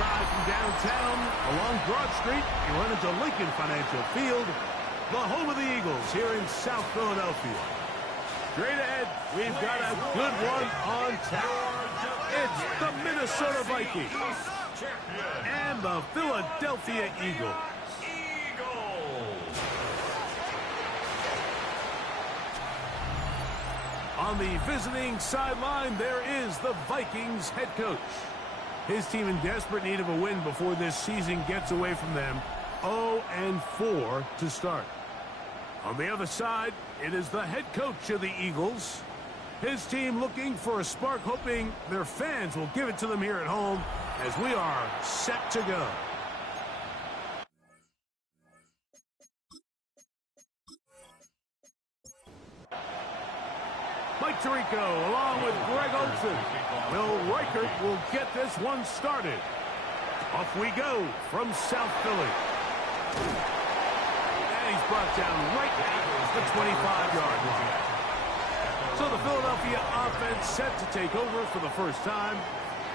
drive from downtown along Broad Street, you run into Lincoln Financial Field, the home of the Eagles here in South Philadelphia. Straight ahead, we've got a good one on tap. It's the Minnesota Vikings and the Philadelphia Eagles. On the visiting sideline, there is the Vikings head coach. His team in desperate need of a win before this season gets away from them. 0-4 to start. On the other side, it is the head coach of the Eagles. His team looking for a spark, hoping their fans will give it to them here at home as we are set to go. Mike Tirico along with Greg Olsen. Will Reichert will get this one started. Off we go from South Philly. And he's brought down right at the 25-yard line. So the Philadelphia offense set to take over for the first time.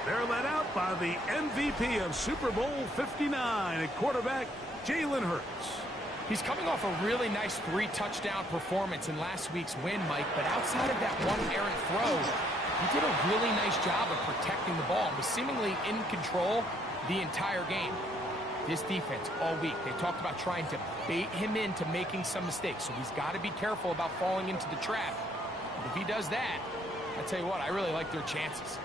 They're led out by the MVP of Super Bowl 59 at quarterback, Jalen Hurts. He's coming off a really nice 3-touchdown performance in last week's win, Mike, but outside of that one errant throw, he did a really nice job of protecting the ball and was seemingly in control the entire game. This defense all week, they talked about trying to bait him into making some mistakes, so he's got to be careful about falling into the trap. But if he does that, I tell you what, I really like their chances.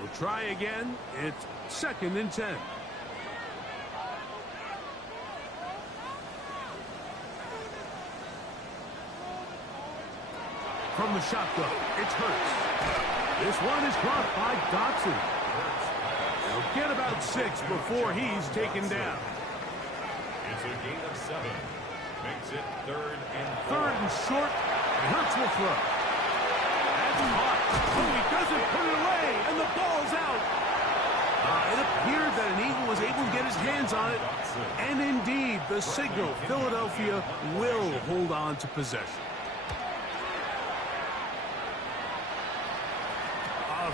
We'll try again. It's 2nd and 10. From the shotgun, it's Hurts. This one is caught by Dotson. He'll get about 6 before he's taken down. It's a gain of 7. Makes it 3rd and 4. 3rd and short, and Hurts will throw. That's caught. Oh, he doesn't put it away, and the ball's out. It appeared that an Eagle was able to get his hands on it. And indeed, the signal, Philadelphia will hold on to possession.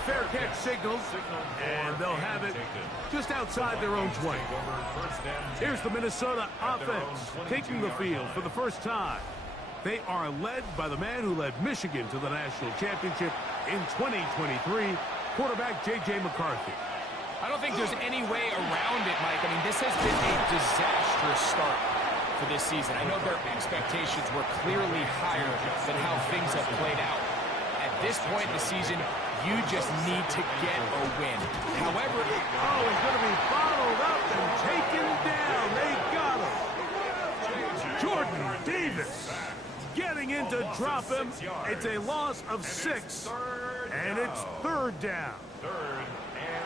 Fair catch signals, and they'll have it just outside their own 20. Here's the Minnesota offense taking the field for the first time. They are led by the man who led Michigan to the national championship in 2023, quarterback J.J. McCarthy. I don't think there's any way around it, Mike. I mean, this has been a disastrous start for this season. I know their expectations were clearly higher than how things have played out. At this point in the season, you just need to get a win. However, he's going to be bottled up and taken down. They got him. Jordan Davis getting in to drop him. It's a loss of 6, and it's 3rd down. 3rd and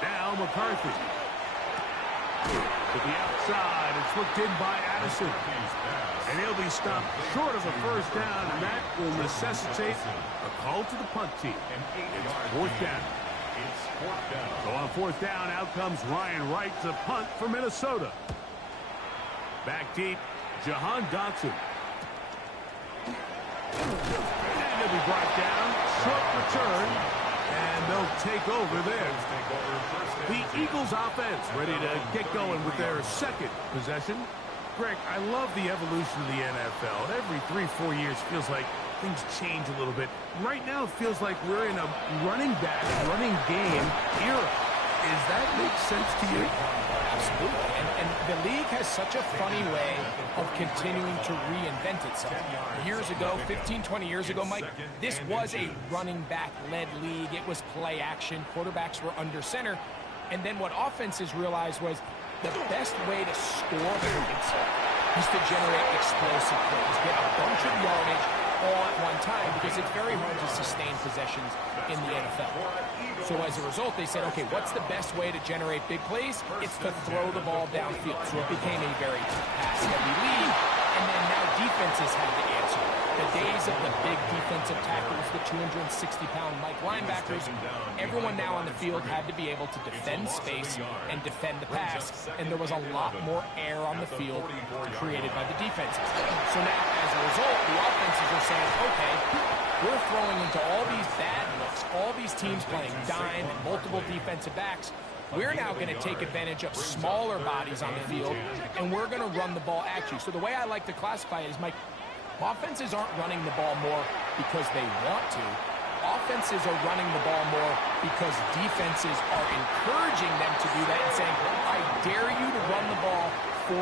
10. Now McCarthy. To the outside, it's looked in by Addison. And he'll be stopped short of a 1st down, and that will necessitate a call to the punt team. It's 4th down. So on 4th down, out comes Ryan Wright to punt for Minnesota. Back deep, Jahan Dotson. And he'll be brought down. Short return. And they'll take over there. The Eagles offense ready to get going with their 2nd possession. Greg, I love the evolution of the NFL. Every 3-4 years feels like things change a little bit. Right now it feels like we're in a running back, running game era. Does that make sense to you? Absolutely. And the league has such a funny way of continuing to reinvent itself. Years ago, 15, 20 years ago, Mike, this was a running back-led league. It was play action. Quarterbacks were under center. And then what offenses realized was the best way to score points is to generate explosive plays, get a bunch of yardage all at one time, because it's very hard to sustain possessions in the NFL. So as a result, they said, okay, what's the best way to generate big plays? It's to throw the ball downfield. So it became a very pass-heavy league. And then now defenses have to answer. The days of the big defensive tackles, the 260-pound Mike linebackers, everyone now on the field had to be able to defend space and defend the pass, and there was a lot more air on the field created by the defenses. So now, as a result, the offenses are saying, okay, we're throwing into all these bad looks, all these teams playing dime and multiple defensive backs. We're now going to take advantage of smaller bodies on the field, and we're going to run the ball at you. So the way I like to classify it is, Mike, offenses aren't running the ball more because they want to. Offenses are running the ball more because defenses are encouraging them to do that and saying, I dare you to run the ball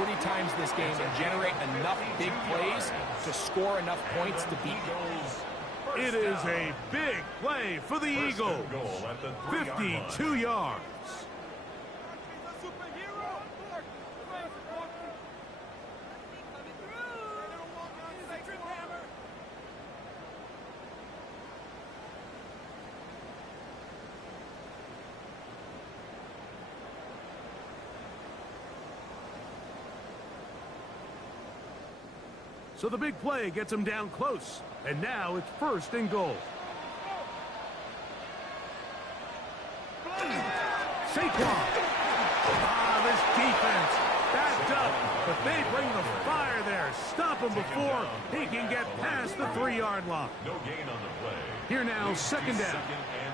40 times this game and generate enough big plays to score enough points to beat you. It is a big play for the Eagles. 52 yards. So the big play gets him down close. And now it's 1st and goal. Saquon. This defense backed up, but they bring the fire there. Stop him before he can get past the 3-yard line. No gain on the play. Here now, 2nd down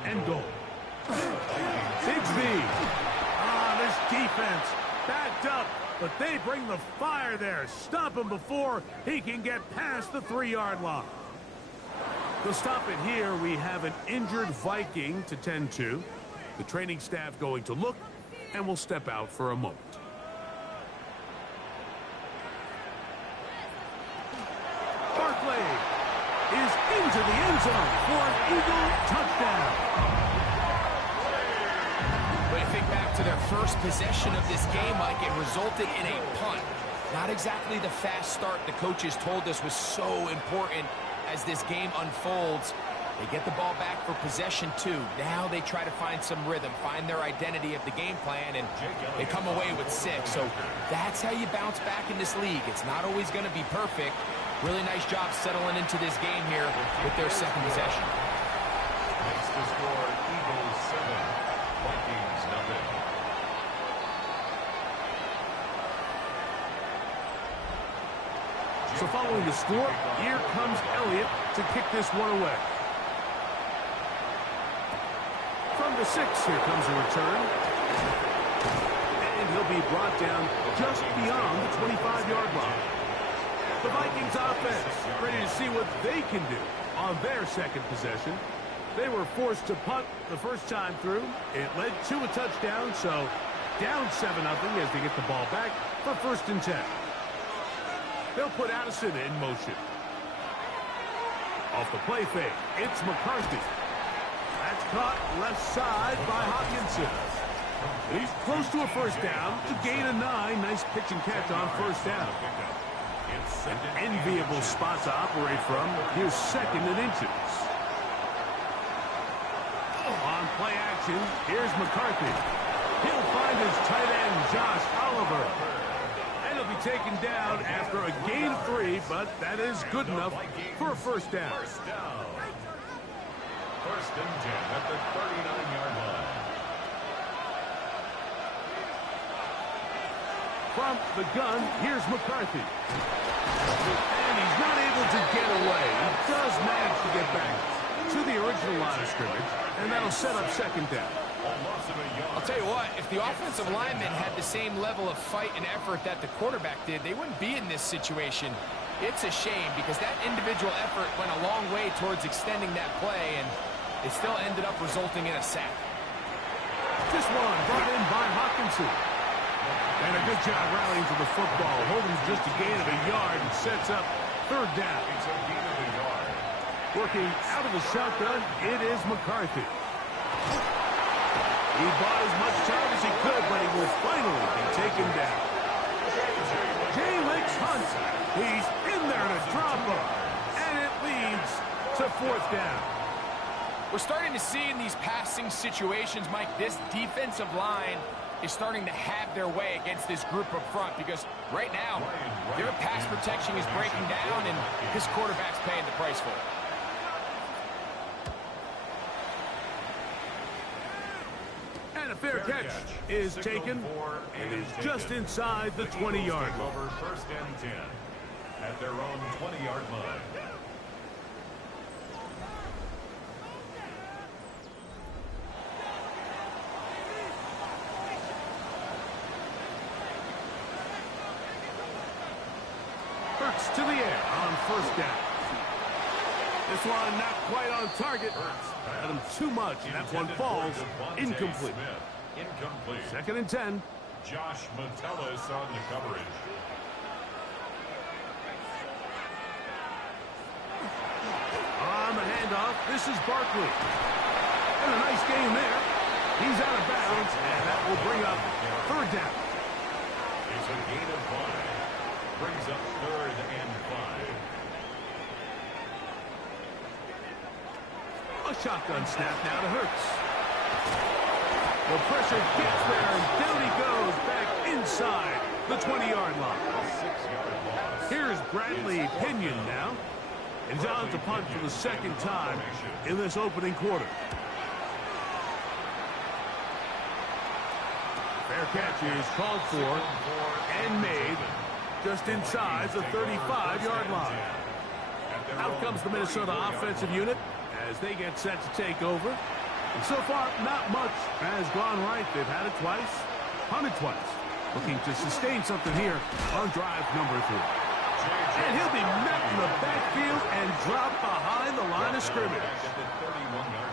and goal. Bigsby. This defense backed up, but they bring the fire there. Stop him before he can get past the 3-yard line. They'll stop it here. We have an injured Viking to tend to. The training staff going to look, and will step out for a moment. Barkley is into the end zone for an Eagle touchdown. When you think back to their first possession of this game, Mike, it resulted in a punt. Not exactly the fast start the coaches told us was so important as this game unfolds. They get the ball back for possession 2. Now they try to find some rhythm, find their identity of the game plan, and they come away with 6. So that's how you bounce back in this league. It's not always going to be perfect. Really nice job settling into this game here with their 2nd possession. Makes the score Eagles 7, Vikings nothing. So following the score, here comes Elliott to kick this one away. From the 6, here comes a return. And he'll be brought down just beyond the 25-yard line. The Vikings offense ready to see what they can do on their 2nd possession. They were forced to punt the first time through. It led to a touchdown, so down 7-0 as they get the ball back for 1st and 10. They'll put Addison in motion. Off the play fake, it's McCarthy. That's caught left side by Hopkinson. He's close to a 1st down to gain a 9. Nice pitch and catch on 1st down. An enviable spot to operate from. Here's 2nd and inches. On play action, here's McCarthy. He'll find his tight end, Josh Oliver. And he'll be taken down after a gain of 3, but that is good enough for a 1st down. 1st and 10 at the 39-yard line. From the gun, here's McCarthy. And he's not able to get away. He does manage to get back to the original line of scrimmage, and that'll set up 2nd down. I'll tell you what, if the offensive lineman had the same level of fight and effort that the quarterback did, they wouldn't be in this situation. It's a shame because that individual effort went a long way towards extending that play, and it still ended up resulting in a sack. This one brought in by Hopkinson. And a good job rallying to the football. Holding just a gain of a yard and sets up 3rd down. It's a gain of a yard. Working out of the shotgun, it is McCarthy. He bought as much time as he could, but he will finally be taken down. Jalen Hunt. He's in there to drop him. And it leads to 4th down. We're starting to see in these passing situations, Mike, this defensive line is starting to have their way against this group up front, because right now, their pass protection is breaking down, and this quarterback's paying the price for it. And a fair catch is taken. It is just inside the 20-yard line. Over first and 10 at their own 20-yard line. Hurts to the air on first down. This one not quite on target. Had him too much, and that one falls incomplete. Incomplete. Second and 10. Josh Metellus on the coverage. On the handoff, this is Barkley. And a nice game there. He's out of bounds, and that will bring up third down. It's a gain of 5. Brings up third and 5. A shotgun snap now to Hurts. The pressure gets there, and down he goes back inside the 20-yard line. 6-yard loss. Here's Bradley Pinion now. And he's on to punt for the second time in this opening quarter. Fair catch is called for and made just inside the 35-yard line. Out comes the Minnesota offensive unit as they get set to take over. And so far, not much has gone right. They've had it twice, punted twice. Looking to sustain something here on drive number 3. And he'll be met in the backfield and dropped behind the line of scrimmage.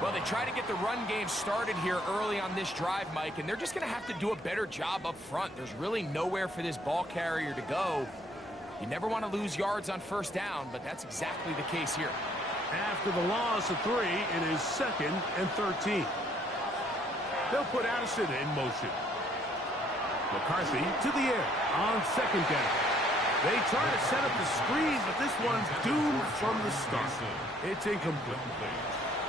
Well, they try to get the run game started here early on this drive, Mike, and they're just going to have to do a better job up front. There's really nowhere for this ball carrier to go. You never want to lose yards on first down, but that's exactly the case here. After the loss of 3, it is second and 13. They'll put Addison in motion. McCarthy to the air on second down. They try to set up the screen, but this one's doomed from the start. It's incomplete.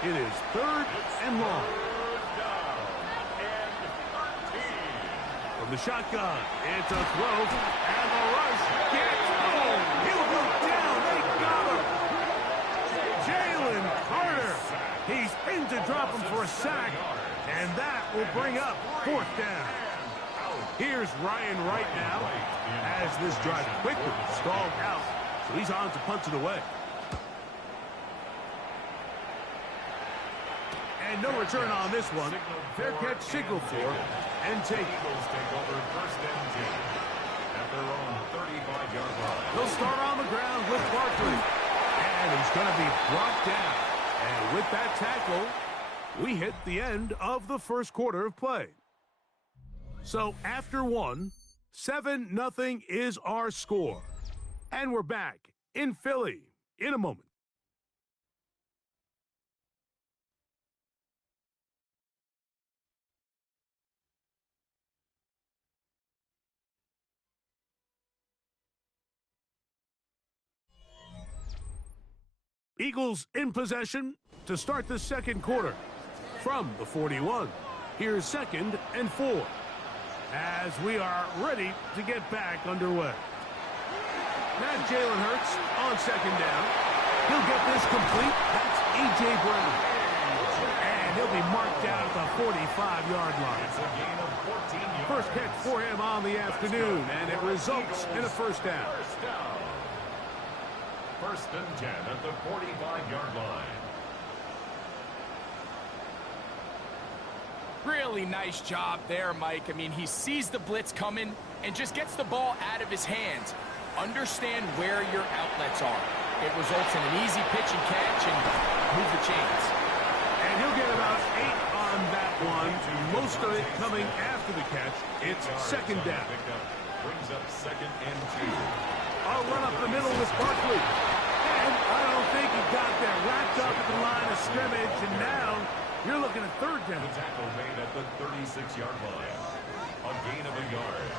It is third and long. From the shotgun, it's a throw, and the rush gets home. He'll go down. They got him. Jalen Carter. He's in to drop him for a sack, and that will bring up fourth down. Here's Ryan Wright now as this drive quickly stalled out, so he's on to punt it away. And no return on this one. Fair catch signaled for and taken. Eagles take over first and 10 at their own 35-yard line. They'll start on the ground with Barkley. And he's going to be brought down. And with that tackle, we hit the end of the first quarter of play. So after 1, 7-0 is our score. And we're back in Philly in a moment. Eagles in possession to start the second quarter. From the 41, here's second and 4. As we are ready to get back underway. Now Jalen Hurts on second down. He'll get this complete. That's A.J. Brown. And he'll be marked down at the 45-yard line. It's a gain of 14 yards. First catch for him on the afternoon, and it results in a first down. First and 10 at the 45-yard line. Really nice job there, Mike. I mean, he sees the blitz coming and just gets the ball out of his hands. Understand where your outlets are. It results in an easy pitch and catch and move the chains. And he'll get about 8 on that one. Most of it coming after the catch. It's second down. Brings up second and 2. I'll run up the middle with Barkley. And I don't think he got there. Wrapped up at the line of scrimmage, and now you're looking at third down. The tackle made at the 36-yard line. A gain of a yard.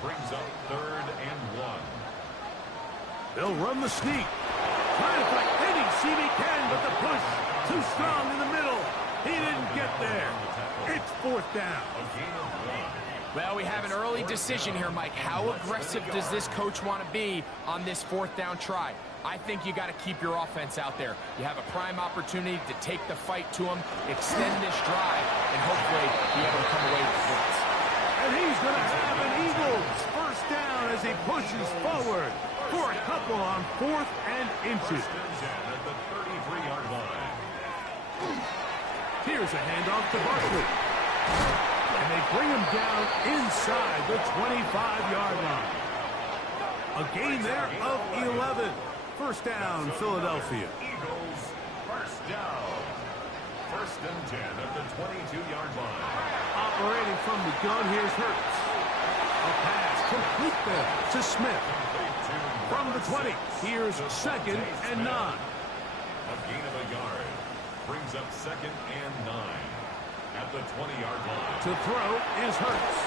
Brings up third and 1. They'll run the sneak. Trying to fight any seam he can, but the push too strong in the middle. He didn't get there. It's fourth down. A gain of 1. Well, we have an early decision here, Mike. How aggressive does this coach want to be on this 4th down try? I think you got to keep your offense out there. You have a prime opportunity to take the fight to him, extend this drive, and hopefully be able to come away with points. And he's going to have an Eagles first down as he pushes forward for a couple on 4th and inches. At the 33-yard line. Here's a handoff to Barkley. And they bring him down inside the 25-yard line. A gain there of 11. First down, Philadelphia. Eagles, first down. 1st and 10 at the 22-yard line. Operating from the gun, here's Hurts. A pass complete there to Smith. From the 20, here's 2nd and 9. A gain of a yard. Brings up 2nd and 9. At the 20-yard line. To throw is Hurts.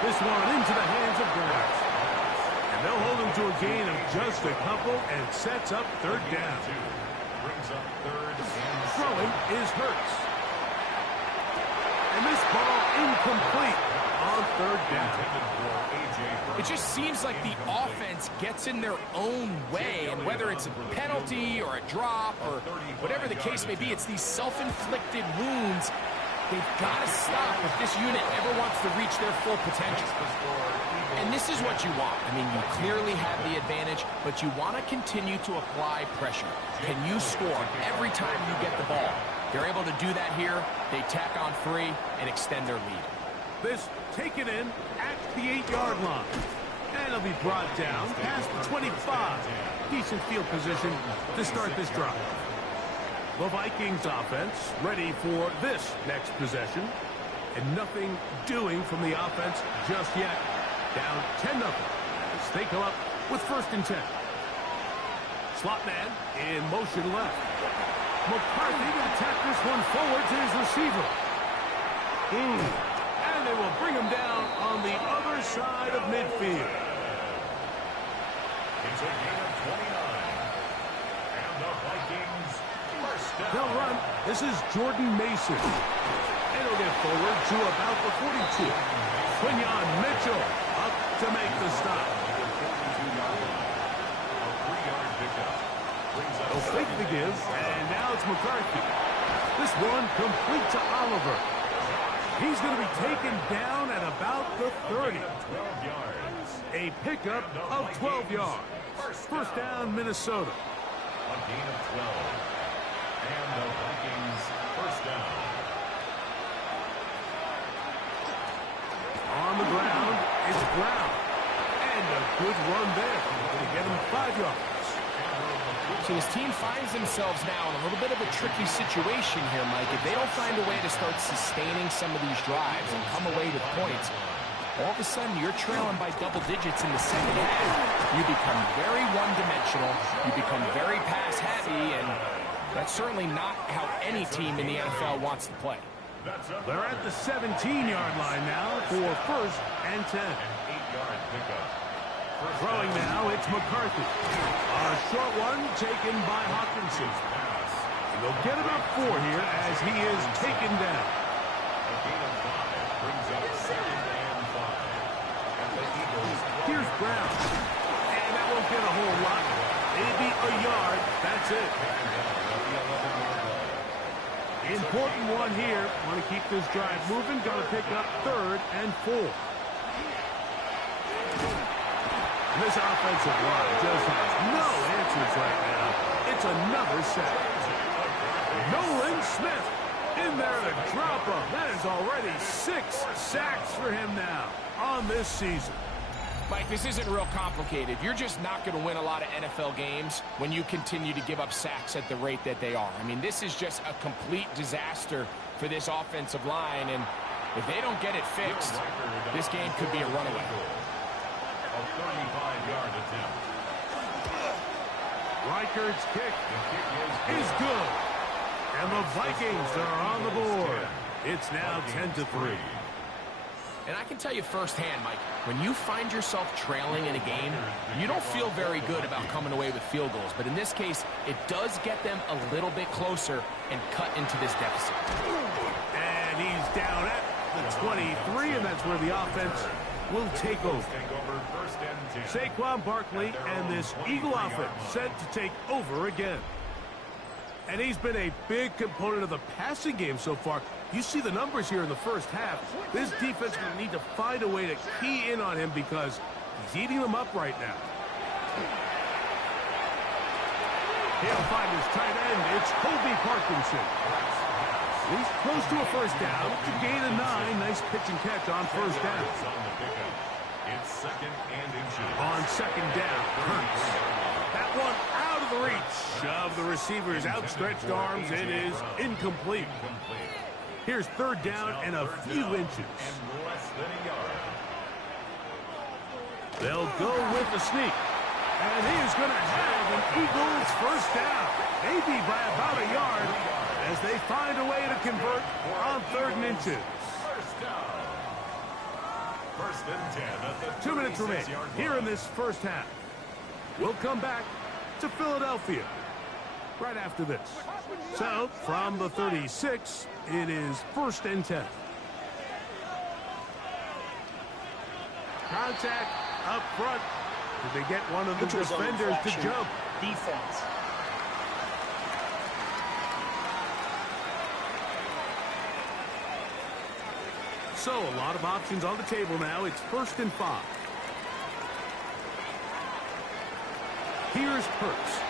This one into the hands of Brown. And they'll hold him to a gain of just a couple and sets up 3rd down. Brings up 3rd and Throwing is Hurts. And this ball incomplete on 3rd down. It just seems like the offense gets in their own way, and whether it's a penalty or a drop or whatever the case may be, it's these self-inflicted wounds. They've got to stop if this unit ever wants to reach their full potential. And this is what you want. I mean, you clearly have the advantage, but you want to continue to apply pressure. Can you score every time you get the ball? They're able to do that here. They tack on 3 and extend their lead. This taken in at the 8-yard line. And it'll be brought down past the 25. Decent field position to start this drive. The Vikings offense ready for this next possession. And nothing doing from the offense just yet. Down 10-0 as they come up with 1st and 10. Slot man in motion left. McCarthy going to tap this one forward to his receiver. And they will bring him down on the other side of midfield. It's a gain of 29. And the Vikings first down. They'll run. This is Jordan Mason. And he'll get forward to about the 42. Quinyon Mitchell up to make the stop. They'll fake the give, and now it's McCarthy. This one complete to Oliver. He's going to be taken down at about the 30. 12 yards. A pickup of 12 yards. First down, Minnesota. A gain of 12. And the Vikings first down. On the ground, it's Brown. And a good run there. Going to get him 5 yards. So this team finds themselves now in a little bit of a tricky situation here, Mike. If they don't find a way to start sustaining some of these drives and come away with points, all of a sudden you're trailing by double digits in the 2nd half. You become very one-dimensional. You become very pass-heavy, and that's certainly not how any team in the NFL wants to play. They're at the 17-yard line now for 1st and 10. An 8-yard pickup. Throwing now, it's McCarthy. A short one taken by Hawkinson. And they'll get about 4 here as he is taken down. A gain of 5 brings up 2nd and 5. And the Eagles. Here's Brown. And that won't get a whole lot. Maybe a yard. That's it. Important one here. Want to keep this drive moving. Got to pick up 3rd and 4. This offensive line just has no answers right now. It's another sack. Nolan Smith in there to drop him. That is already 6 sacks for him now on this season. Mike, this isn't real complicated. You're just not going to win a lot of NFL games when you continue to give up sacks at the rate that they are. I mean, this is just a complete disaster for this offensive line, and if they don't get it fixed, this game could be a runaway. A 35-yard attempt. Reichard's kick is good. And the Vikings are on the board. It's now 10-3. And I can tell you firsthand, Mike, when you find yourself trailing in a game, you don't feel very good about coming away with field goals. But in this case, it does get them a little bit closer and cut into this deficit. And he's down at the 23, and that's where the offense will take over. Saquon Barkley and this Eagle offense set to take over again. And he's been a big component of the passing game so far. You see the numbers here in the first half. This defense is going to need to find a way to key in on him because he's eating them up right now. He'll find his tight end. It's Kobe Parkinson. He's close to a first down. To gain a 9. Nice pitch and catch on first down. It's second and inches. On second down, Hurts. That one out of the reach of the receiver's outstretched arms. It is incomplete. Here's third down and a few inches. They'll go with the sneak. And he is going to have an Eagles first down. Maybe by about a yard as they find a way to convert on third and inches. First and 10 at the 2 minutes remain here in this first half. We'll come back to Philadelphia right after this. So, from the 36, it is first and 10. Contact up front. Did they get one of the defenders to jump? Defense. So, a lot of options on the table now. It's first and 5. Here's Hurts.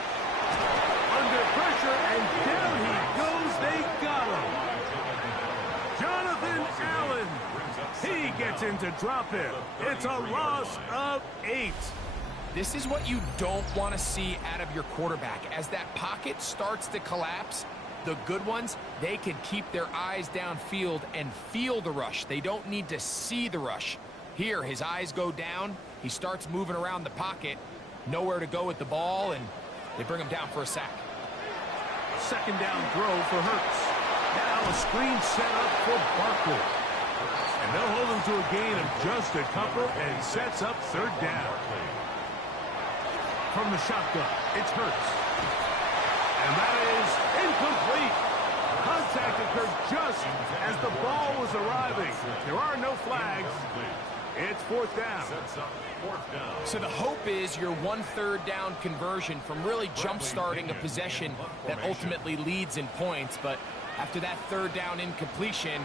Under pressure, and down he goes. They got him. Jonathan Allen. He gets in to drop it. It's a loss of 8. This is what you don't want to see out of your quarterback. As that pocket starts to collapse, the good ones, they can keep their eyes downfield and feel the rush. They don't need to see the rush. Here, his eyes go down. He starts moving around the pocket. Nowhere to go with the ball, and they bring him down for a sack. Second down throw for Hurts. Now a screen set up for Barkley. And they'll hold him to a gain of just a couple and sets up third down. From the shotgun, it's Hurts. And that is incomplete. Contact occurred just as the ball was arriving. There are no flags. It's fourth down. So the hope is your 1/3 down conversion from really jump-starting a possession that ultimately leads in points. But after that third down incompletion,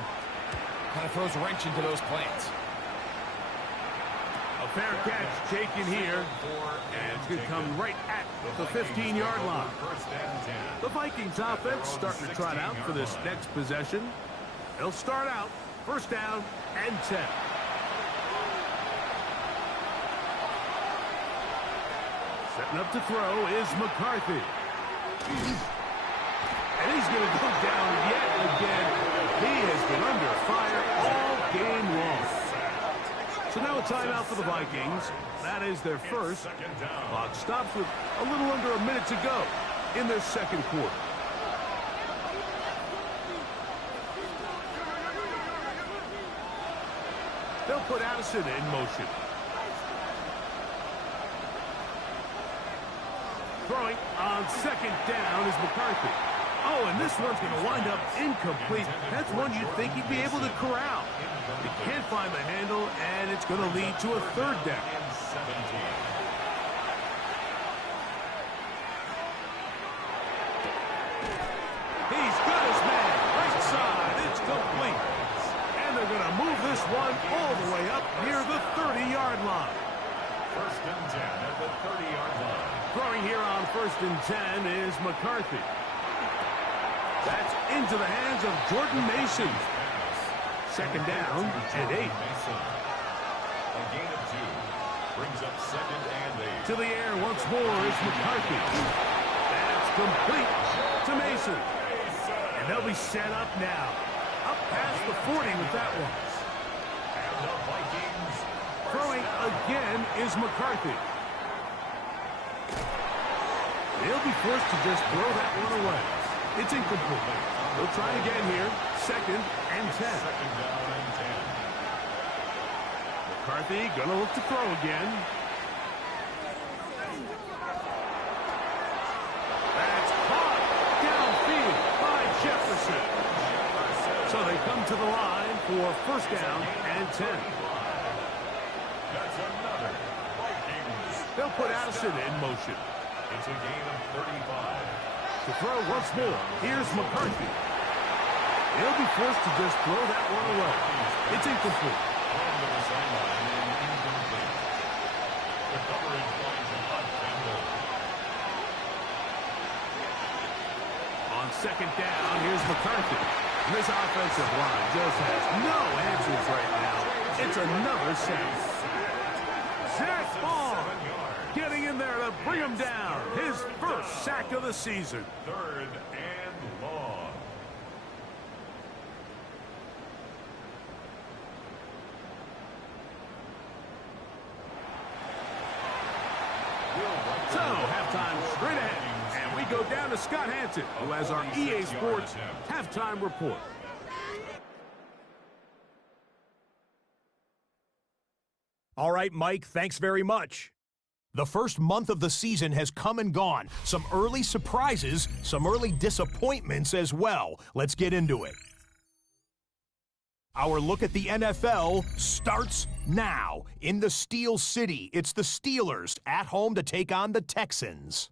kind of throws a wrench into those plans. A fair catch taken here. And it's going to come right at the 15-yard line. The Vikings offense starting to trot out for this next possession. They'll start out first down and 10. Setting up to throw is McCarthy. And he's going to go down yet again. He has been under fire all game long. So now a timeout for the Vikings. That is their first. Clock stops with a little under a minute to go in their second quarter. They'll put Addison in motion. Throwing on second down is McCarthy. Oh, and this one's going to wind up incomplete. That's one you'd think he'd be able to corral. He can't find the handle, and it's going to lead to a third down. He's got his man. Right side. It's complete. And they're going to move this one all the way up near the 30-yard line. First and 10 at the 30-yard line. Throwing here on first and 10 is McCarthy. That's into the hands of Jordan Mason. Second down and 8. A gain of 2. Brings up second and 8. To the air once more is McCarthy. That's complete to Mason. And they'll be set up now. Up past the 40 with that one. And the Vikings Throwing again is McCarthy. They'll be forced to just throw that one away. It's incomplete. They'll try again here. Second and 10. second down and 10. McCarthy gonna look to throw again. That's caught downfield by Jefferson. So they come to the line for for first down and 10. That's another Vikings. They'll put Addison in motion. It's a gain of 35. To throw once more, here's McCarthy. He'll be forced to just throw that one away. It's incomplete. Thrown to the sideline and incomplete. The coverage finds a hot angle. On second down, here's McCarthy. This offensive line just has no answers right now. It's another sack. Zach Ball getting in there to bring him down. His first sack of the season. Third and long. So, halftime straight ahead. And we go down to Scott Hanson, who has our EA Sports halftime report. All right, Mike, thanks very much. The first month of the season has come and gone. Some early surprises, some early disappointments as well. Let's get into it. Our look at the NFL starts now. In the Steel City, it's the Steelers at home to take on the Texans.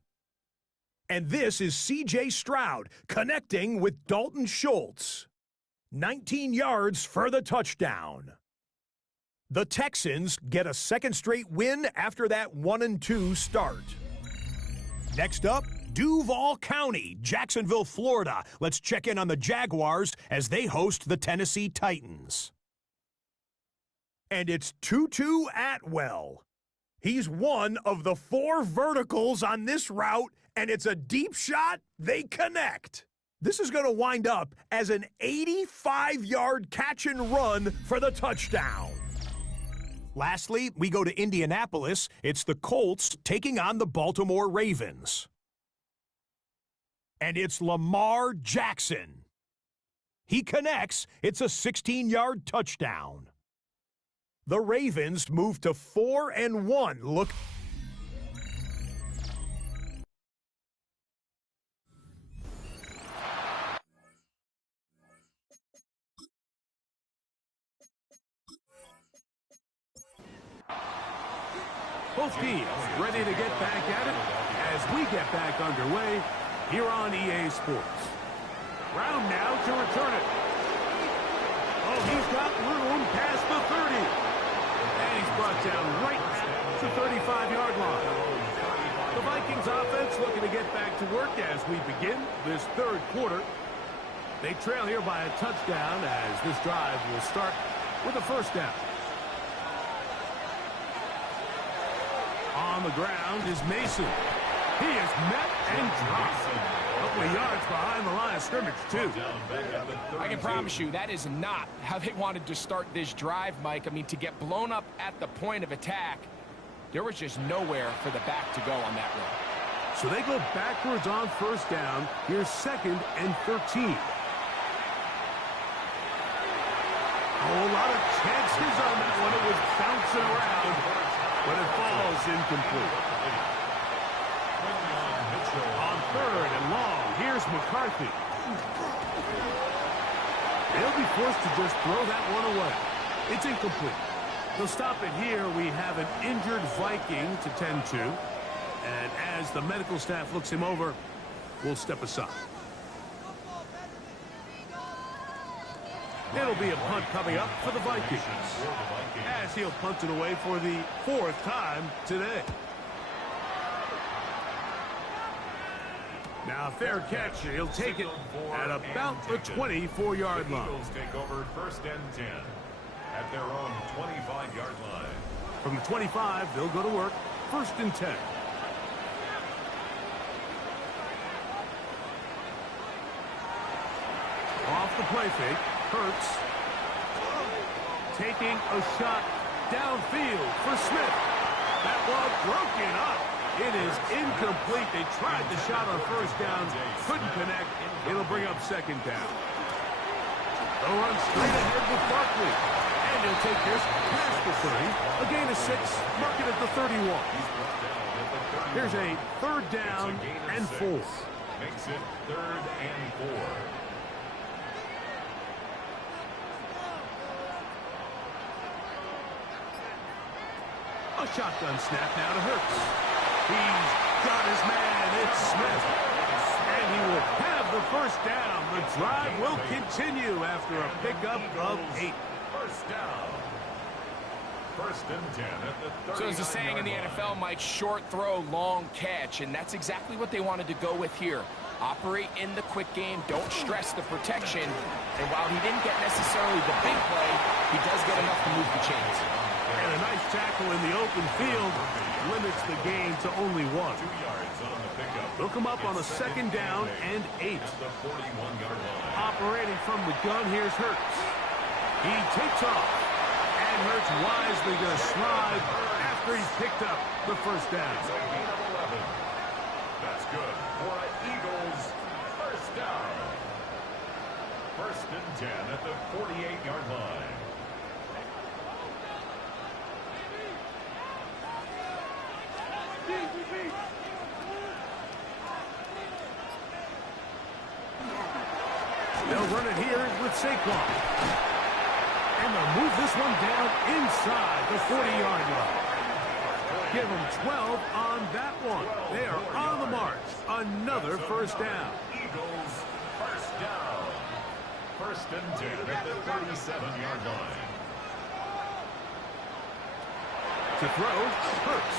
And this is C.J. Stroud connecting with Dalton Schultz. 19 yards for the touchdown. The Texans get a second straight win after that 1-2 start. Next up, Duval County, Jacksonville, Florida. Let's check in on the Jaguars as they host the Tennessee Titans. And it's Tutu Atwell. He's one of the 4 verticals on this route, and it's a deep shot. They connect. This is going to wind up as an 85-yard catch and run for the touchdown. Lastly, we go to Indianapolis. It's the Colts taking on the Baltimore Ravens. And it's Lamar Jackson. He connects. It's a 16-yard touchdown. The Ravens move to 4-1. Look. Both teams ready to get back at it as we get back underway here on EA Sports. Brown now to return it. Oh, he's got room past the 30. And he's brought down right at the 35-yard line. The Vikings offense looking to get back to work as we begin this third quarter. They trail here by a touchdown as this drive will start with a first down. On the ground is Mason. He is met and dropped. A couple of yards behind the line of scrimmage, too. I can promise you that is not how they wanted to start this drive, Mike. I mean, to get blown up at the point of attack, there was just nowhere for the back to go on that run. So they go backwards on first down. Here's 2nd and 13. Oh, a lot of chances on that one. It was bouncing around, but it falls incomplete. On 3rd and long, here's McCarthy. They'll be forced to just throw that one away. It's incomplete. They'll stop it here. We have an injured Viking to tend to. And as the medical staff looks him over, we'll step aside. It'll be a punt coming up for the Vikings, as he'll punt it away for the 4th time today. Now, fair catch. He'll take it at about the 24-yard line. The Eagles take over 1st and 10 at their own 25-yard line. From the 25, they'll go to work. 1st and 10. Off the play fake. Hurts. Taking a shot downfield for Smith. That ball broken up. It is incomplete. They tried the shot on first down. Couldn't connect. It'll bring up 2nd down. They'll run straight ahead with Barkley. And he'll take this past the 30. A gain of 6. Mark it at the 31. Here's a 3rd down and 4. Makes it 3rd and 4. shotgun snap now to Hurts. He's got his man. It's Smith. And he will have the first down. The drive will continue after a pickup of 8. First down. First and 10 at the 39-yard line. So there's a saying in the NFL, Mike, short throw, long catch, and that's exactly what they wanted to go with here. Operate in the quick game, don't stress the protection, and while he didn't get necessarily the big play, he does get enough to move the chains. And a nice tackle in the open field limits the gain to only 1. 2 yards on the pickup. They'll come up on a second down and 8. At the 41-yard line. Operating from the gun, here's Hurts. He takes off. And Hurts wisely going to slide after he's picked up the first down. It's a gain of 11. That's good for an Eagles first down. First and 10 at the 48-yard line. They'll run it here with Saquon. And they'll move this one down inside the 40-yard line. Give them 12 on that one. They are on the march. Another first down. Eagles first down. First and 10 at the 37-yard line. To throw, Hurts.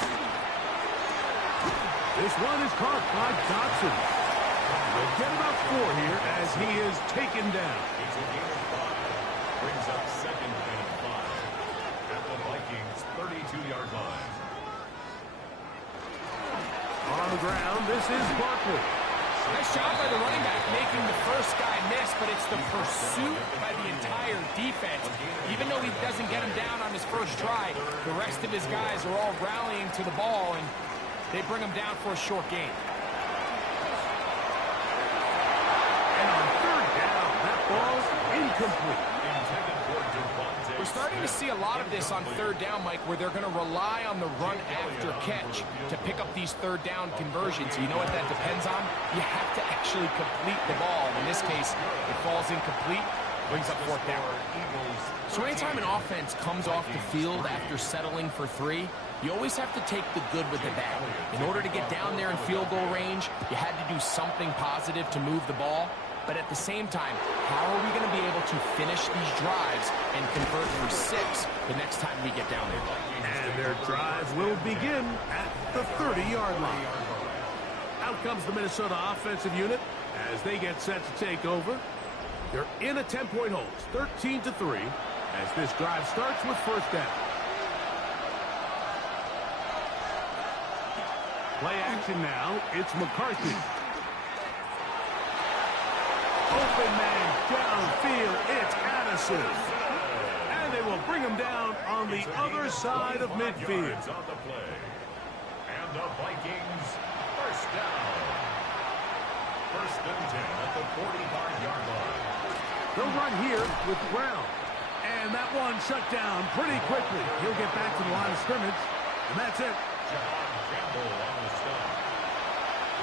This one is caught by Dotson. They'll get about 4 here as he is taken down. It's a gain of 5. Brings up second and 5 at the Vikings 32-yard line. On the ground, this is Barkley. Nice job by the running back making the first guy miss, but it's the pursuit by the entire defense. Even though he doesn't get him down on his first try, the rest of his guys are all rallying to the ball, and they bring him down for a short gain. And on third down, that ball's incomplete. We're starting to see a lot of this on third down, Mike, where they're going to rely on the run after catch to pick up these third down conversions. You know what that depends on? You have to actually complete the ball. In this case, it falls incomplete, brings up fourth down. So anytime an offense comes off the field after settling for 3, you always have to take the good with the bad. In order to get down there in field goal range, you had to do something positive to move the ball. But at the same time, how are we going to be able to finish these drives and convert for 6 the next time we get down there? And their drive will begin at the 30-yard line. Out comes the Minnesota offensive unit as they get set to take over. They're in a 10-point hold, 13-3, as this drive starts with first down. Play action now. It's McCarthy. Open man downfield. It's Addison. And they will bring him down on the other side of midfield. On the play. And the Vikings first down. First and 10 at the 45-yard line. They'll run here with Brown. And that one shut down pretty quickly. He'll get back to the line of scrimmage. And that's it. John Campbell on the stop.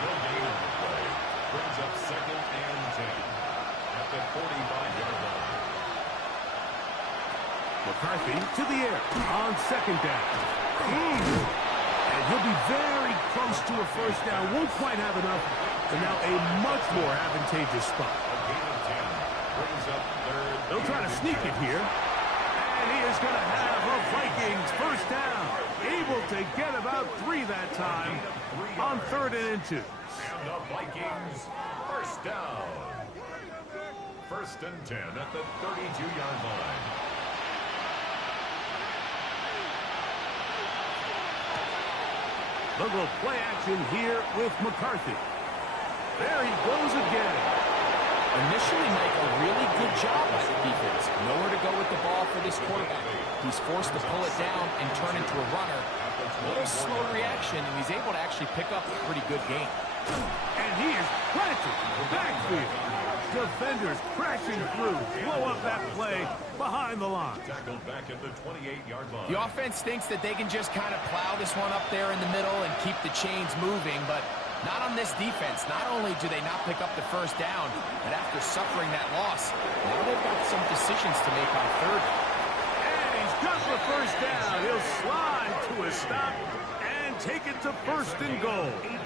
No gain on the play. Brings up second and 10 at the 45-yard line. McCarthy to the air on second down. And he'll be very close to a first down. Won't quite have enough. But now a much more advantageous spot. A gain of 10 brings up third. They'll try to sneak it here. And he is going to have a Vikings first down. Able to get about 3 that time on third and 2. And the Vikings first down. First and 10 at the 32-yard line. They'll go play action here with McCarthy. There he goes again. Initially, Mike, a really good job by the defense. Nowhere to go with the ball for this quarterback. He's forced to pull it down and turn into a runner. A little slow reaction, and he's able to actually pick up a pretty good game. And he is planted backfield. Defenders crashing through. Blow up that play behind the line. Tackled back at the 28-yard line. The offense thinks that they can just kind of plow this one up there in the middle and keep the chains moving, but not on this defense. Not only do they not pick up the first down, but after suffering that loss, now they've got some decisions to make on third. And he's got the first down. He'll slide to a stop and take it to first and goal. 18.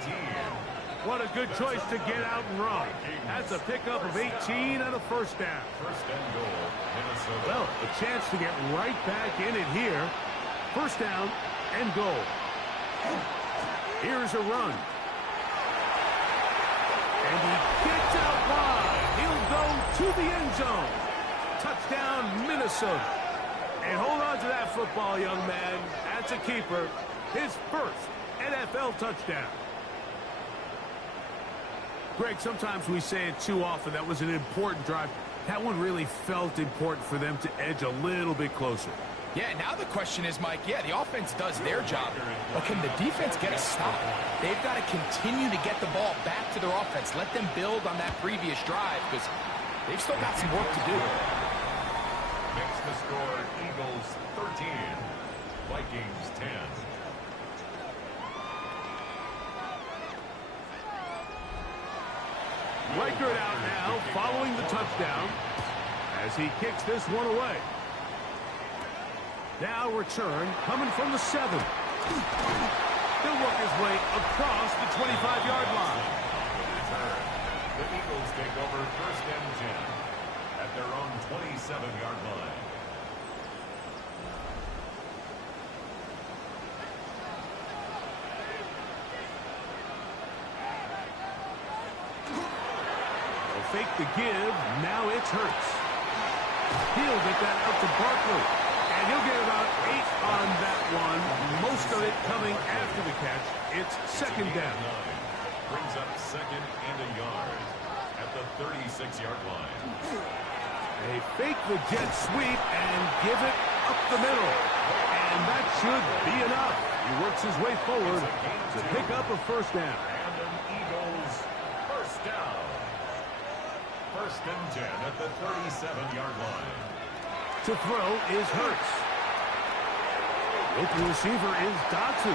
What a good choice to get out and run. That's a pickup of 18 and a first down. First and goal, Minnesota. Well, a chance to get right back in it here. First down and goal. Here's a run. And he gets out wide. He'll go to the end zone. Touchdown, Minnesota. And hold on to that football, young man. That's a keeper. His first NFL touchdown. Greg, sometimes we say it too often. That was an important drive. That one really felt important for them to edge a little bit closer. Yeah, now the question is, Mike, yeah, the offense does their job, but can the defense get a stop? They've got to continue to get the ball back to their offense. Let them build on that previous drive because they've still got some work to do. Makes the score Eagles 13, Vikings 10. Reichert out now following the touchdown as he kicks this one away. Now return coming from the 7. He'll work his way across the 25-yard line. Return. The Eagles take over first and 10 at their own 27-yard line. They'll fake the give. Now it's Hurts. He'll get that up to Barkley. And he'll get about 8 on that one. Most of it coming after the catch. It's second down. Brings up second and a yard at the 36-yard line. They fake the jet sweep and give it up the middle. And that should be enough. He works his way forward to pick up a first down. And an Eagles first down. First and 10 at the 37-yard line. To throw is Hurts. Open receiver is Dodson.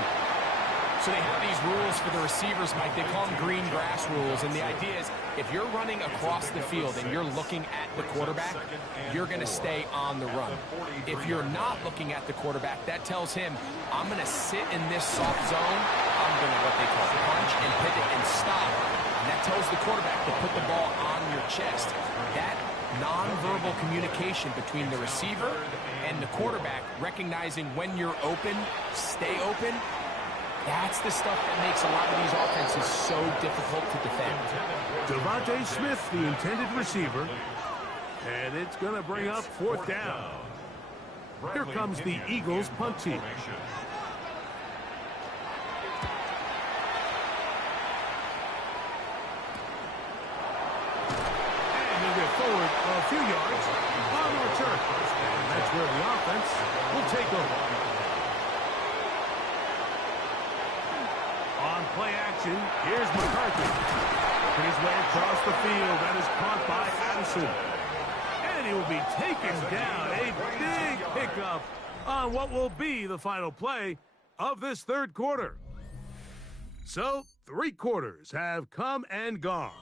So they have these rules for the receivers, Mike. They call them green grass rules. And the idea is if you're running across the field and you're looking at the quarterback, you're going to stay on the run. If you're not looking at the quarterback, that tells him, I'm going to sit in this soft zone. I'm going to what they call punch and pivot and stop. And that tells the quarterback to put the ball on your chest. That nonverbal communication between the receiver and the quarterback, recognizing when you're open, stay open, that's the stuff that makes a lot of these offenses so difficult to defend. Devontae Smith, the intended receiver, and it's going to bring up fourth down. Here comes the Eagles punt team. Forward a few yards on the return. And that's where the offense will take over. On play action, here's McCarthy. Working his way across the field. That is caught by Addison. And he will be taken down. A big pickup on what will be the final play of this third quarter. So, 3 quarters have come and gone.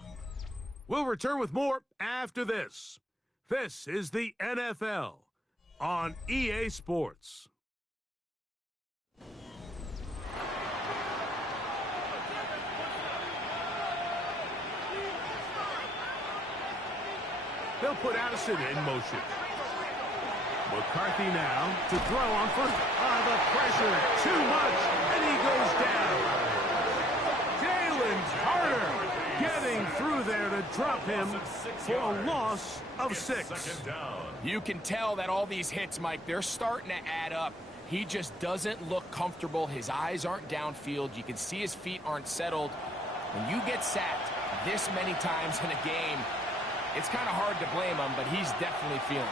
We'll return with more after this. This is the NFL on EA Sports. They'll put Addison in motion. McCarthy now to throw on first. The pressure, too much, and he goes down. Jalen Carter getting through there to drop him for a loss of 6. You can tell that all these hits, Mike, they're starting to add up. He just doesn't look comfortable. His eyes aren't downfield. You can see his feet aren't settled. When you get sacked this many times in a game, it's kind of hard to blame him, but he's definitely feeling it.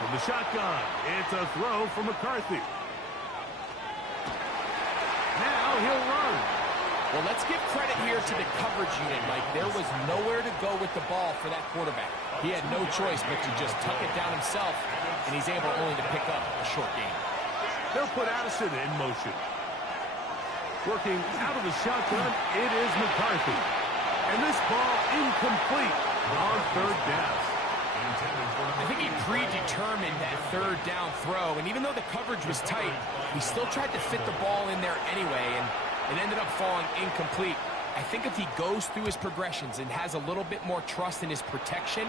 From the shotgun, it's a throw for McCarthy. Now he'll run. Well, let's give credit here to the coverage unit, Mike. There was nowhere to go with the ball for that quarterback. He had no choice but to just tuck it down himself, and he's able only to pick up a short gain. They'll put Addison in motion. Working out of the shotgun, it is McCarthy. And this ball incomplete. on third down. I think he predetermined that third down throw, and even though the coverage was tight, he still tried to fit the ball in there anyway, and it ended up falling incomplete. I think if he goes through his progressions and has a little bit more trust in his protection,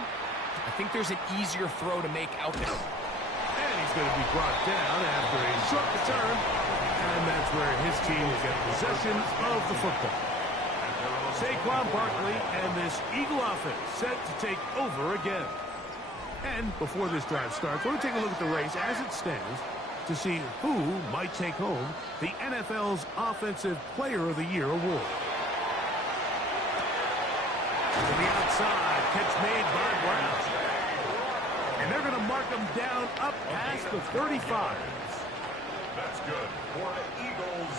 I think there's an easier throw to make out there. And he's going to be brought down after a short return, and that's where his team will get possession of the football. Saquon Barkley and this Eagle offense set to take over again. And before this drive starts, we're going to take a look at the race as it stands to see who might take home the NFL's Offensive Player of the Year award. To the outside, catch made by Brown. And they're going to mark him down up past the 35. That's good for the Eagles.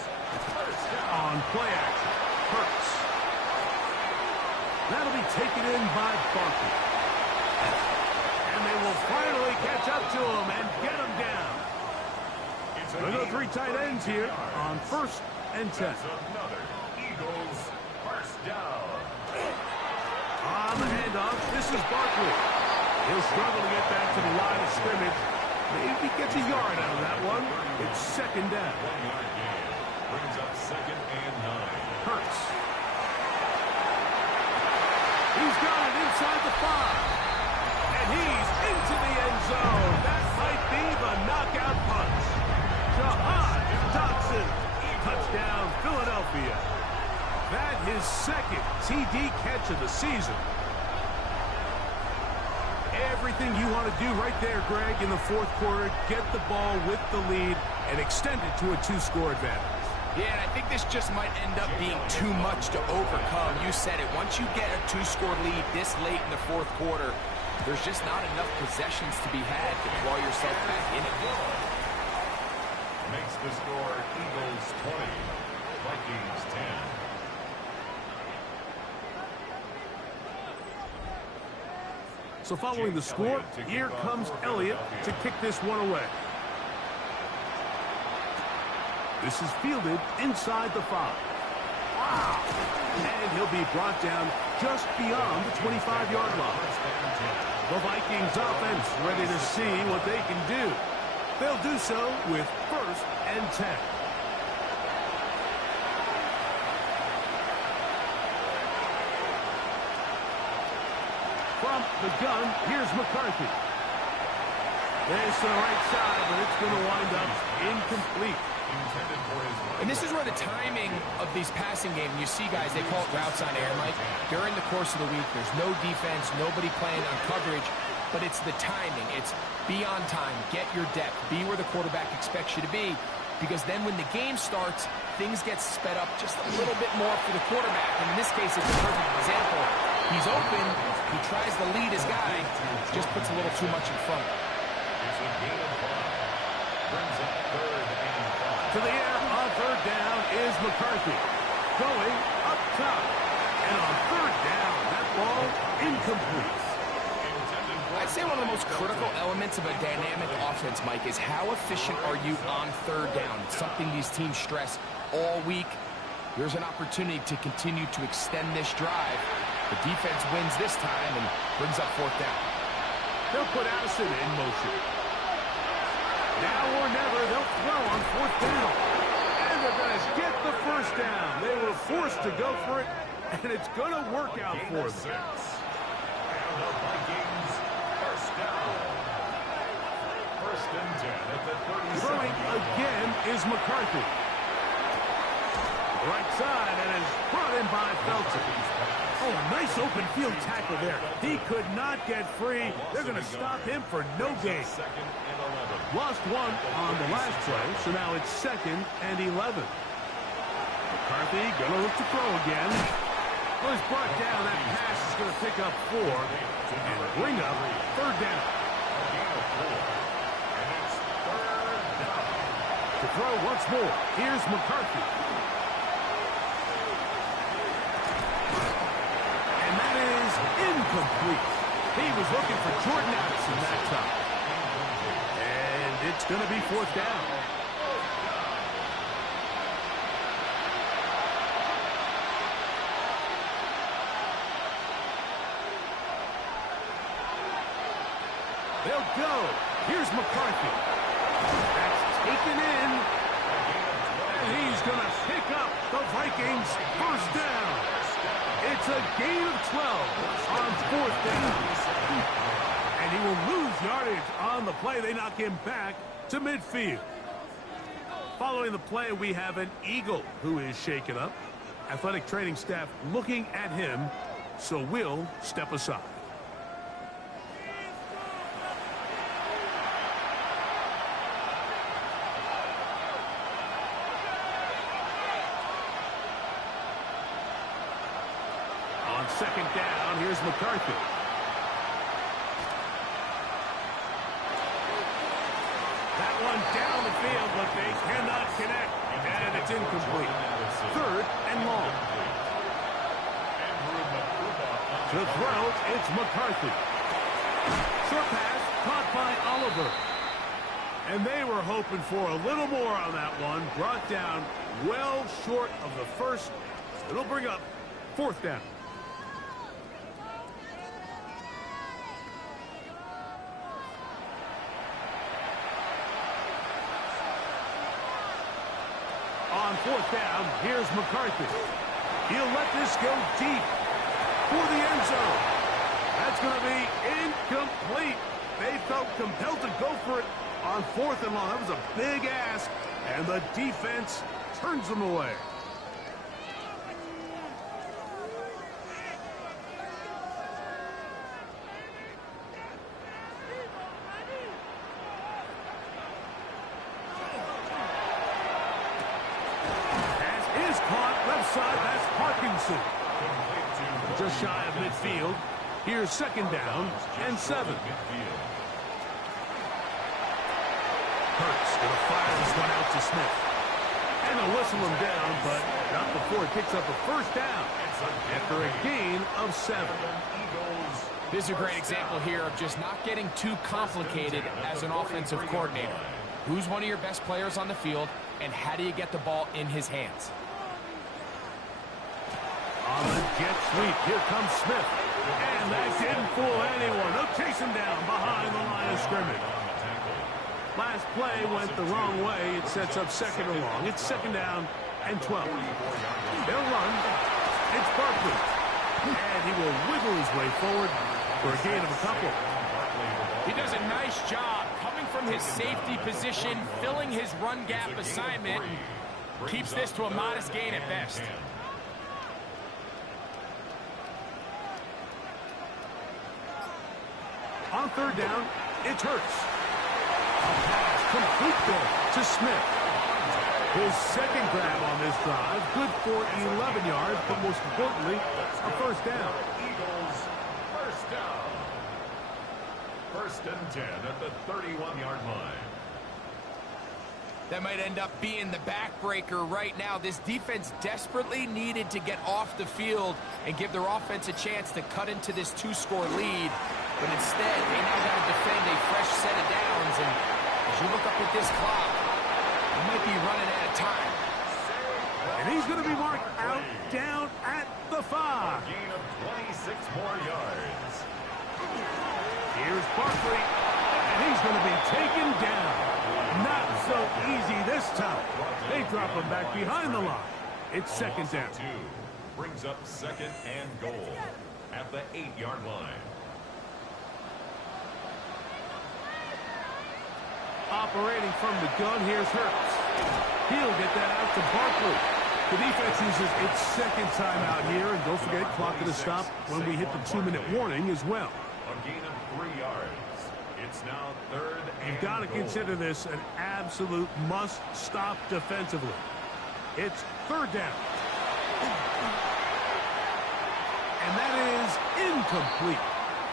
First down. On play action, Hurts. That'll be taken in by Barkley. And they will finally catch up to him and get him down. There go three tight ends here on 1st and 10. That's another Eagles first down. On the handoff, this is Barkley. He'll struggle to get back to the line of scrimmage. Maybe gets a yard out of that one. It's 2nd down. 1 yard gain. Brings up 2nd and 9. Hurts. He's got it inside the 5. And he's into the end zone. That might be the knockout punch. Jahan Dotson. Touchdown, Philadelphia. That his 2nd TD catch of the season. Everything you want to do right there, Greg, in the 4th quarter. Get the ball with the lead and extend it to a 2-score advantage. Yeah, and I think this just might end up being too much to overcome. You said it. Once you get a 2-score lead this late in the 4th quarter, there's just not enough possessions to be had to claw yourself back in it. Makes the score Eagles 20, Vikings 10. So following the score, here comes Elliott to kick this one away. This is fielded inside the 5. And he'll be brought down just beyond the 25-yard line. The Vikings offense ready to see what they can do. They'll do so with 1st and 10. From the gun, here's McCarthy. This to the right side, but it's going to wind up incomplete. And this is where the timing of these passing games, you see guys, they call it routes on air, Mike. During the course of the week, there's no defense, nobody playing on coverage, but it's the timing. It's be on time, get your depth, be where the quarterback expects you to be, because then when the game starts, things get sped up just a little bit more for the quarterback. And in this case, it's a perfect example. He's open, he tries to lead his guy, just puts a little too much in front. It's a gain of 5. Brings up 3rd and 5. To the air on 3rd down is McCarthy. Going up top. And on 3rd down, that ball incomplete. I'd say one of the most critical elements of a dynamic offense, Mike, is how efficient are you on 3rd down? It's something these teams stress all week. Here's an opportunity to continue to extend this drive. The defense wins this time and brings up 4th down. They'll put Addison in motion. Now or never, they'll throw on 4th down. And they're going to get the 1st down. They were forced to go for it, and it's going to work out for them. And the Vikings first down. 1st and 10 at the 37. Throwing again is McCarthy. Right side, and is brought in by Felton. Oh, nice open field tackle there. He could not get free. They're going to stop him for no gain. 2nd and 11. Lost one on the last play, so now it's 2nd and 11. McCarthy going to look to throw again. Well, he's brought down. That pass is going to pick up 4 and bring up 3rd down. A gain of 4. And it's 3rd down. To throw once more, here's McCarthy. And that is incomplete. He was looking for Jordan Addison that time. And it's going to be 4th down. They'll go. Here's McCarthy. That's taken in. And he's going to pick up the Vikings first down. It's a gain of 12 on fourth down. And he will lose yardage on the play. They knock him back to midfield. Following the play, we have an Eagle who is shaken up. Athletic training staff looking at him, so we'll step aside. On second down, here's McCarthy. That one down the field, but they cannot connect. And it's incomplete. Third and long. To throw, it's McCarthy. Short pass, caught by Oliver. And they were hoping for a little more on that one. Brought down well short of the first. It'll bring up fourth down. On fourth down, here's McCarthy. He'll let this go deep for the end zone. That's going to be incomplete. They felt compelled to go for it on fourth and long. That was a big ask, and the defense turns them away. That's Parkinson. Just shy of midfield. Here's second down and 7. Hurts going to fire this one out to Smith. And they'll whistle him down, but not before he picks up a first down after a gain of 7. This is a great example here of just not getting too complicated as an offensive coordinator. Who's one of your best players on the field, and how do you get the ball in his hands? On the jet sweep, here comes Smith. And that didn't fool anyone. They'll chase him down behind the line of scrimmage. Last play went the wrong way. It sets up second and long. It's second down and 12. They'll run. It's Barkley. And he will wiggle his way forward for a gain of a couple. He does a nice job coming from his safety position, filling his run gap assignment. Keeps this to a modest gain at best. On third down, it's Hurts. A pass complete there to Smith. His second grab on this drive, good for 11 yards, but most importantly, a first down. Eagles, first down. First and 10 at the 31-yard line. That might end up being the backbreaker right now. This defense desperately needed to get off the field and give their offense a chance to cut into this 2-score lead. But instead, they now got to defend a fresh set of downs. And as you look up at this clock, they might be running out of time. And he's going to be marked out down at the 5. A gain of 26 more yards. Here's Barkley, and he's going to be taken down. Not so easy this time. They drop him back behind the line. It's second down. Brings up second and goal at the 8-yard line. Operating from the gun, here's Hurts. He'll get that out to Barkley. The defense uses its second timeout here, and don't forget, clock to stop when we hit the 2-minute warning as well. A gain of 3 yards. It's now third and You've got to consider this an absolute must-stop defensively. It's third down. And that is incomplete.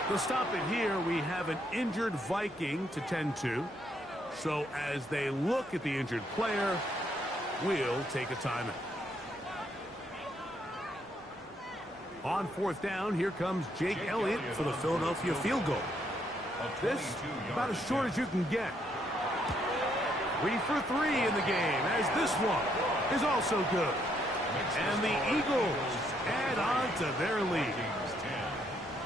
To stop it here, we have an injured Viking to tend to. So as they look at the injured player, we'll take a timeout. On fourth down, here comes Jake Elliott for the Philadelphia field goal. This, about as short as you can get. 3 for 3 in the game, as this one is also good. And the Eagles add on to their lead.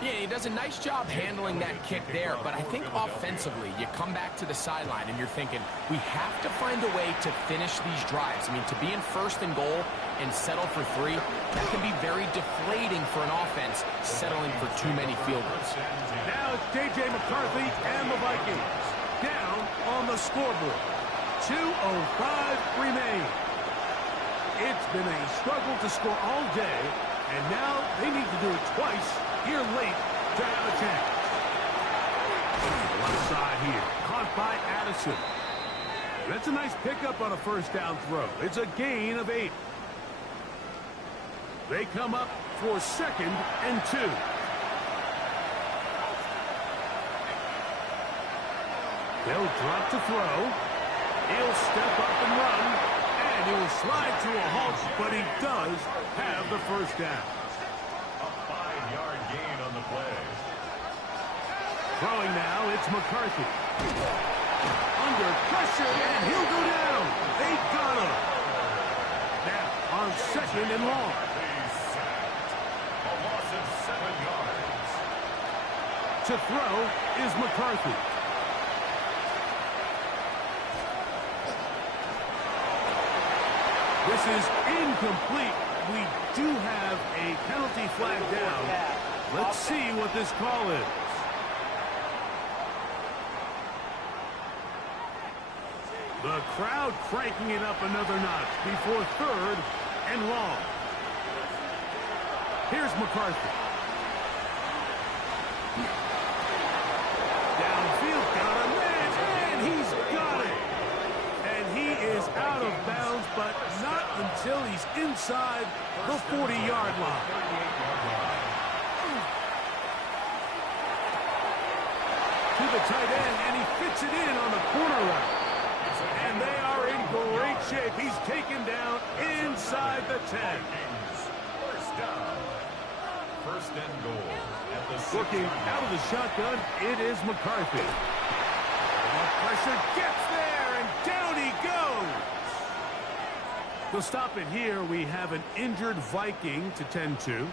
Yeah, he does a nice job handling that kick there, but I think offensively, you come back to the sideline and you're thinking, we have to find a way to finish these drives. I mean, to be in first and goal and settle for 3, that can be very deflating for an offense settling for too many field goals. Now it's J.J. McCarthy and the Vikings down on the scoreboard. 2:05 remain. It's been a struggle to score all day, and now they need to do it twice here late to have a chance. Left side here, caught by Addison. That's a nice pickup on a first down throw. It's a gain of 8. They come up for 2nd and 2. They'll drop to throw. He'll step up and run, and he will slide to a halt, but he does have the first down. A 5-yard gain on the play. Throwing now, it's McCarthy. Under pressure, and he'll go down. They got him. Now on 2nd and long. He's sacked. A loss of 7 yards. To throw is McCarthy. This is incomplete. We do have a penalty flag down. Let's see what this call is. The crowd cranking it up another notch before 3rd and long. Here's McCarthy. Downfield, got a man, and he's got it. And he is out of bounds, but not until he's inside the 40-yard line. To the tight end, and he fits it in on the corner route. And they are in great shape. He's taken down inside the 10. First down. First and goal. At the Looking out of the shotgun, it is McCarthy. The pressure gets there, and down he goes. To stop it here, we have an injured Viking to tend to.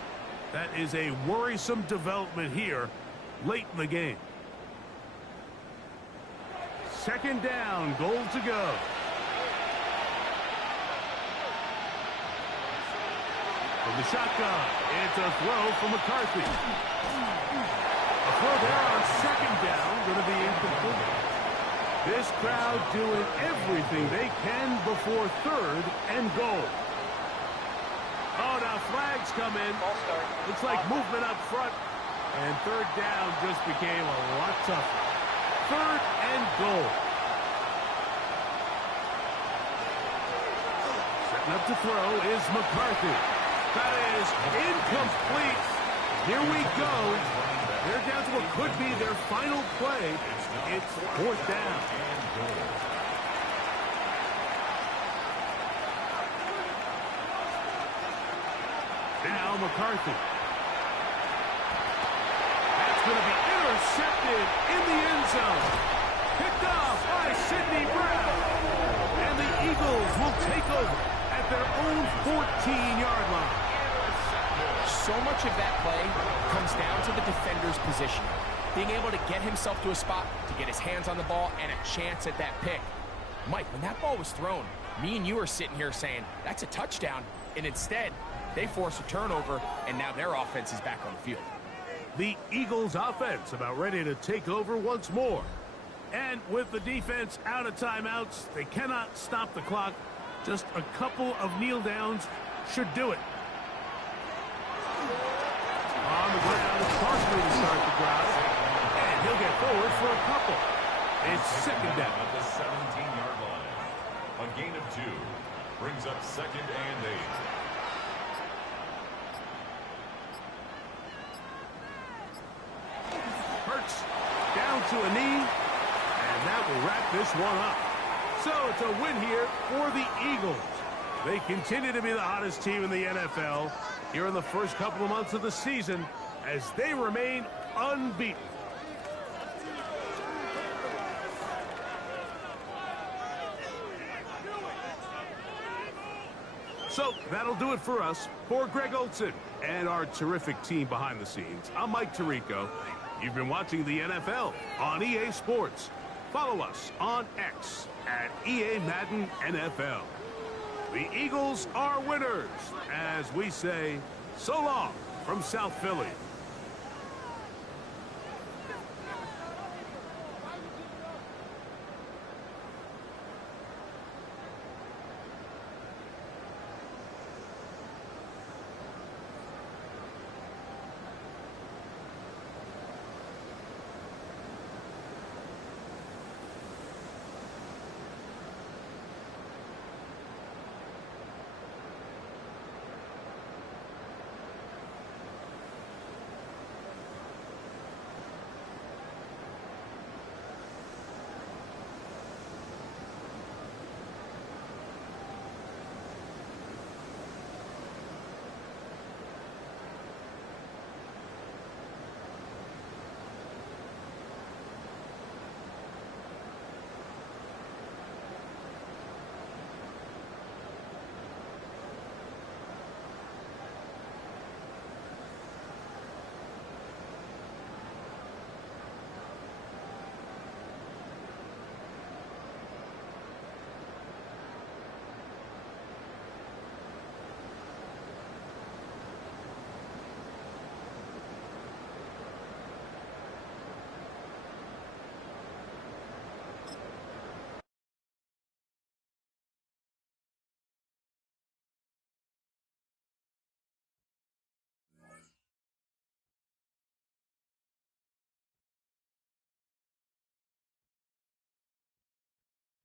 That is a worrisome development here late in the game. 2nd down, goal to go. From the shotgun, it's a throw for McCarthy. A throw there on 2nd down, going to be incomplete. This crowd doing everything they can before 3rd and goal. Oh, now flags come in. Looks like movement up front. And 3rd down just became a lot tougher. 3rd and goal. Setting up to throw is McCarthy. That is incomplete. Here we go. They're down to what could be their final play. It's 4th down. Now McCarthy. That's going to be intercepted in the end zone. Picked off by Sidney Brown. And the Eagles will take over at their own 14-yard line. So much of that play comes down to the defender's position. Being able to get himself to a spot, to get his hands on the ball, and a chance at that pick. Mike, when that ball was thrown, me and you are sitting here saying, that's a touchdown. And instead, they force a turnover, and now their offense is back on the field. The Eagles offense about ready to take over once more. And with the defense out of timeouts, they cannot stop the clock. Just a couple of kneel downs should do it. On the ground, it's Parsley to start the drive. And he'll get forward for a couple. It's 2nd down. At the 17-yard line. A gain of 2 brings up 2nd and 8. Hurts down to a knee, and that will wrap this one up. So it's a win here for the Eagles. They continue to be the hottest team in the NFL here in the first couple of months of the season as they remain unbeaten. So that'll do it for us. For Greg Olson and our terrific team behind the scenes, I'm Mike Tirico. You've been watching the NFL on EA Sports. Follow us on X at EA Madden NFL. The Eagles are winners, as we say, so long from South Philly.